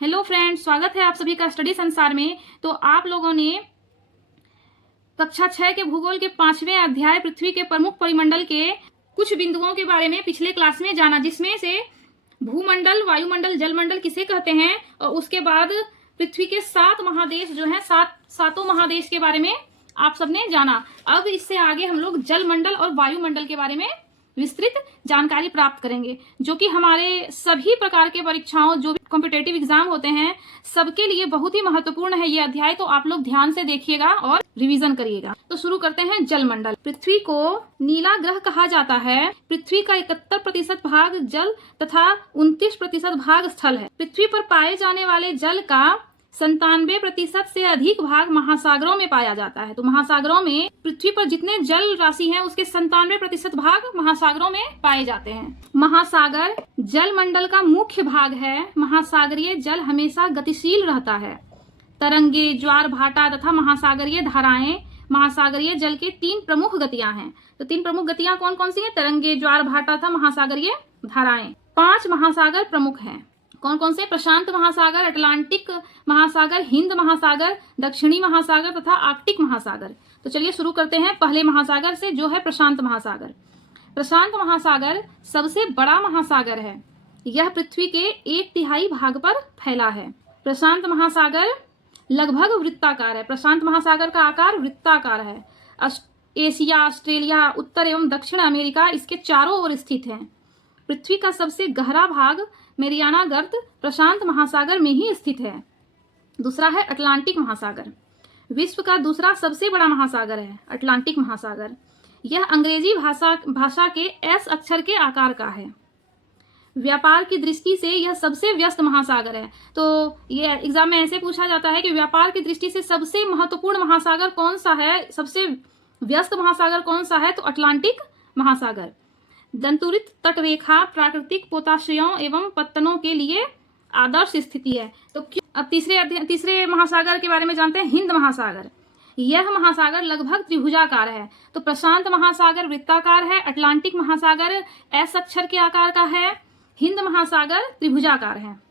Hello friends, स्वागत है आप सभी का स्टडी संसार में। तो आप लोगों ने कक्षा 6 के भूगोल के 5वें अध्याय पृथ्वी के प्रमुख परिमंडल के कुछ बिंदुओं के बारे में पिछले क्लास में जाना, जिसमें से भूमंडल, वायुमंडल, जलमंडल किसे कहते हैं, और उसके बाद पृथ्वी के 7 महादेश जो हैं, सातों महादेश के बारे में आप सबने जाना। अब इससे आगे हम लोग जलमंडल और वायुमंडल के बारे में विस्तृत जानकारी प्राप्त करेंगे, जो कि हमारे सभी प्रकार के परीक्षाओं, जो भी कॉम्पिटेटिव एग्जाम होते हैं, सबके लिए बहुत ही महत्वपूर्ण है ये अध्याय। तो आप लोग ध्यान से देखिएगा और रिवीजन करिएगा। तो शुरू करते हैं। जलमंडल। पृथ्वी को नीला ग्रह कहा जाता है। पृथ्वी का 71% भाग जल तथा 29% भाग स्थल है। पृथ्वी पर पाए जाने वाले जल का 97% से अधिक भाग महासागरों में पाया जाता है। तो महासागरों में पृथ्वी पर जितने जल राशि हैं, उसके 97% भाग महासागरों में पाए जाते हैं। महासागर जलमंडल का मुख्य भाग है। महासागरीय जल हमेशा गतिशील रहता है। तरंगे, ज्वार भाटा तथा महासागरीय धाराएं महासागरीय जल के 3 प्रमुख गतियां हैं। तो 3 प्रमुख गतियां कौन कौन सी हैं? तरंगे, ज्वार भाटा तथा महासागरीय धाराएं। 5 महासागर प्रमुख हैं। कौन कौन से? प्रशांत महासागर, अटलांटिक महासागर, हिंद महासागर, दक्षिणी महासागर तथा आर्कटिक महासागर। तो चलिए शुरू करते हैं पहले महासागर से, जो है प्रशांत महासागर। प्रशांत महासागर सबसे बड़ा महासागर है। यह पृथ्वी के 1/3 भाग पर फैला है। प्रशांत महासागर लगभग वृत्ताकार है। प्रशांत महासागर का आकार वृत्ताकार है। एशिया, ऑस्ट्रेलिया, उत्तर एवं दक्षिण अमेरिका इसके चारों ओर स्थित है। पृथ्वी का सबसे गहरा भाग मेरियाना गर्त प्रशांत महासागर में ही स्थित है। दूसरा है अटलांटिक महासागर। विश्व का दूसरा सबसे बड़ा महासागर है अटलांटिक महासागर। यह अंग्रेजी भाषा के एस अक्षर के आकार का है। व्यापार की दृष्टि से यह सबसे व्यस्त महासागर है। तो ये एग्जाम में ऐसे पूछा जाता है कि व्यापार की दृष्टि से सबसे महत्वपूर्ण महासागर कौन सा है, सबसे व्यस्त महासागर कौन सा है? तो अटलांटिक महासागर। दंतुरित तटरेखा प्राकृतिक पोताश्रयों एवं पत्तनों के लिए आदर्श स्थिति है। तो अब तीसरे महासागर के बारे में जानते हैं। हिंद महासागर। यह महासागर लगभग त्रिभुजाकार है। तो प्रशांत महासागर वृत्ताकार है, अटलांटिक महासागर एस अक्षर के आकार का है, हिंद महासागर त्रिभुजाकार है।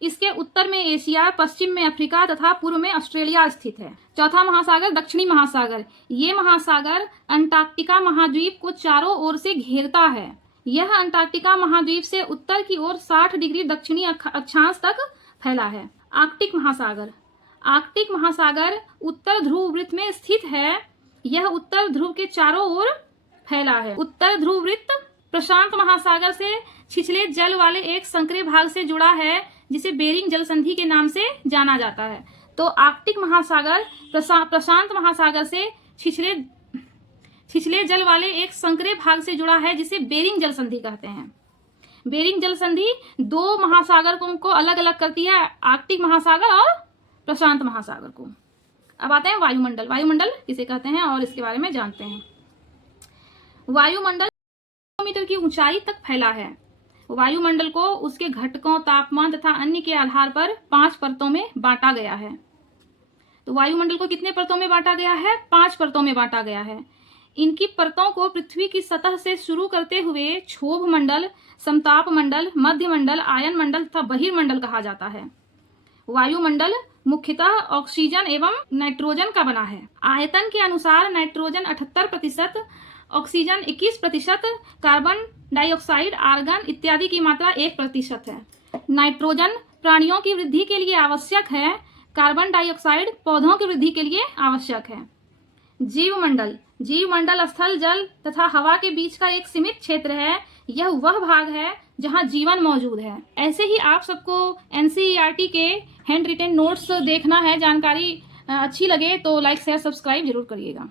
इसके उत्तर में एशिया, पश्चिम में अफ्रीका तथा पूर्व में ऑस्ट्रेलिया स्थित है। चौथा महासागर दक्षिणी महासागर। ये महासागर अंटार्कटिका महाद्वीप को चारों ओर से घेरता है। यह अंटार्कटिका महाद्वीप से उत्तर की ओर 60 डिग्री दक्षिणी अक्षांश तक फैला है। आर्कटिक महासागर। आर्कटिक महासागर उत्तर ध्रुव वृत्त में स्थित है। यह उत्तर ध्रुव के चारों ओर फैला है। उत्तर ध्रुव वृत्त प्रशांत महासागर से छिछले जल वाले एक संकरे भाग से जुड़ा है, जिसे बेरिंग जल संधि के नाम से जाना जाता है। तो आर्कटिक महासागर प्रशांत महासागर से छिछले जल वाले एक संकरे भाग से जुड़ा है, जिसे बेरिंग जल संधि कहते हैं। बेरिंग जल संधि 2 महासागर को अलग अलग करती है, आर्कटिक महासागर और प्रशांत महासागर को। अब आते हैं वायुमंडल। वायुमंडल किसे कहते हैं और इसके बारे में जानते हैं। वायुमंडल मीटर की ऊंचाई तक फैला है। वायुमंडल को उसके घटकों, तापमान तथा अन्य के आधार पर 5 परतों में बांटा गया है। तो वायुमंडल को कितने परतों में बांटा गया है? 5 परतों में बांटा गया है। इनकी परतों को पृथ्वी की सतह से शुरू करते हुए क्षोभ मंडल, समताप मंडल, मध्य मंडल, आयन मंडल तथा बहिर्मंडल कहा जाता है। वायुमंडल मुख्यतः ऑक्सीजन एवं नाइट्रोजन का बना है। आयतन के अनुसार nitrogen 78%, oxygen 21%, carbon dioxide, argon इत्यादि की मात्रा 1% है। नाइट्रोजन प्राणियों की वृद्धि के लिए आवश्यक है। कार्बन डाइऑक्साइड पौधों की वृद्धि के लिए आवश्यक है। जीवमंडल। जीवमंडल स्थल, जल तथा हवा के बीच का एक सीमित क्षेत्र है। यह वह भाग है जहां जीवन मौजूद है। ऐसे ही आप सबको एनसीईआरटी के हैंड रिटेन नोट्स देखना है। जानकारी अच्छी लगे तो लाइक शेयर सब्सक्राइब जरूर करिएगा।